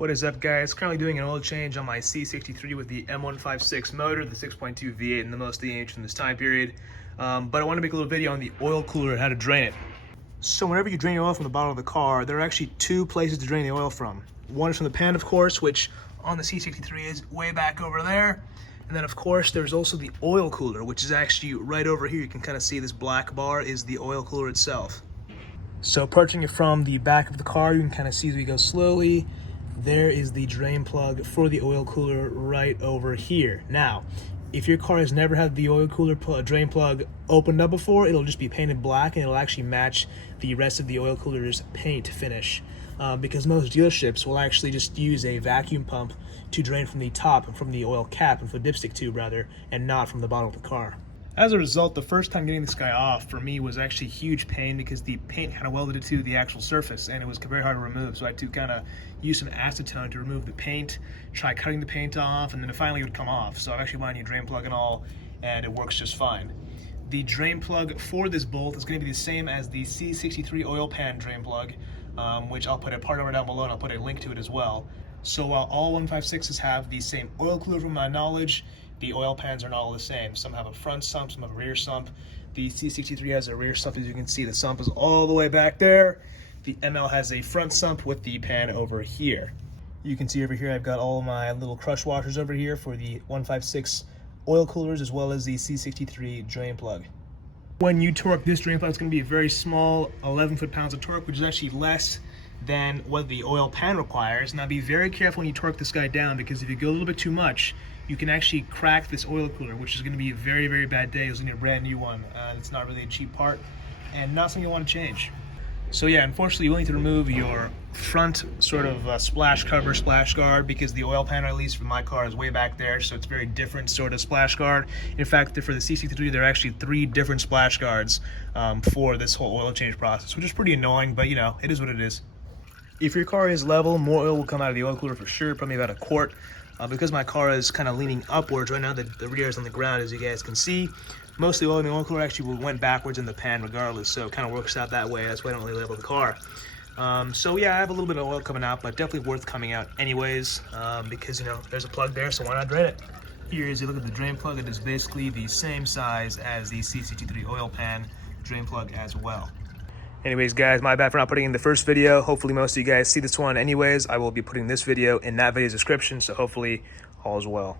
What is up, guys? Currently doing an oil change on my C63 with the M156 motor, the 6.2 V8, and the most AMG from this time period. But I want to make a little video on the oil cooler and how to drain it. So whenever you drain oil from the bottom of the car, there are actually two places to drain the oil from. One is from the pan, of course, which on the C63 is way back over there. And then, of course, there's also the oil cooler, which is actually right over here. You can kind of see this black bar is the oil cooler itself. So approaching it from the back of the car, you can kind of see as we go slowly. There is the drain plug for the oil cooler right over here. Now, if your car has never had the oil cooler drain plug opened up before, it'll just be painted black and it'll actually match the rest of the oil cooler's paint finish. Because most dealerships will actually just use a vacuum pump to drain from the top and from the oil cap and from the dipstick tube rather, and not from the bottom of the car. As a result, the first time getting this guy off for me was actually a huge pain because the paint kind of welded it to the actual surface and it was very hard to remove. So I had to kind of use some acetone to remove the paint, try cutting the paint off, and then finally it would come off. So I've actually bought a new drain plug and all, and it works just fine. The drain plug for this bolt is going to be the same as the C63 oil pan drain plug, which I'll put a part number down below and I'll put a link to it as well. So while all 156s have the same oil cooler from my knowledge, the oil pans are not all the same. Some have a front sump, some have a rear sump. The C63 has a rear sump, as you can see. The sump is all the way back there. The ML has a front sump with the pan over here. You can see over here I've got all my little crush washers over here for the 156 oil coolers as well as the C63 drain plug. When you torque this drain plug, it's going to be a very small 11 foot-pounds of torque, which is actually less than what the oil pan requires. Now be very careful when you torque this guy down, because if you go a little bit too much, you can actually crack this oil cooler, which is going to be a very, very bad day. You'll need a brand new one. It's not really a cheap part and not something you want to change. So yeah, unfortunately you will need to remove your front sort of splash cover, splash guard, because the oil pan, at least for my car, is way back there, so it's very different sort of splash guard. In fact, for the C63, there are actually 3 different splash guards for this whole oil change process, which is pretty annoying, but you know, it is what it is. If your car is level, more oil will come out of the oil cooler for sure, probably about a quart. Because my car is kind of leaning upwards right now, the rear is on the ground, as you guys can see. Most of the oil in the oil cooler actually went backwards in the pan regardless, so it kind of works out that way. That's why I don't really level the car. So yeah, I have a little bit of oil coming out, but definitely worth coming out anyways, because, you know, there's a plug there, so why not drain it? Here is a look at the drain plug. It is basically the same size as the C63 oil pan drain plug as well. Anyways, guys, my bad for not putting in the first video. Hopefully most of you guys see this one anyways. I will be putting this video in that video's description, so hopefully all is well.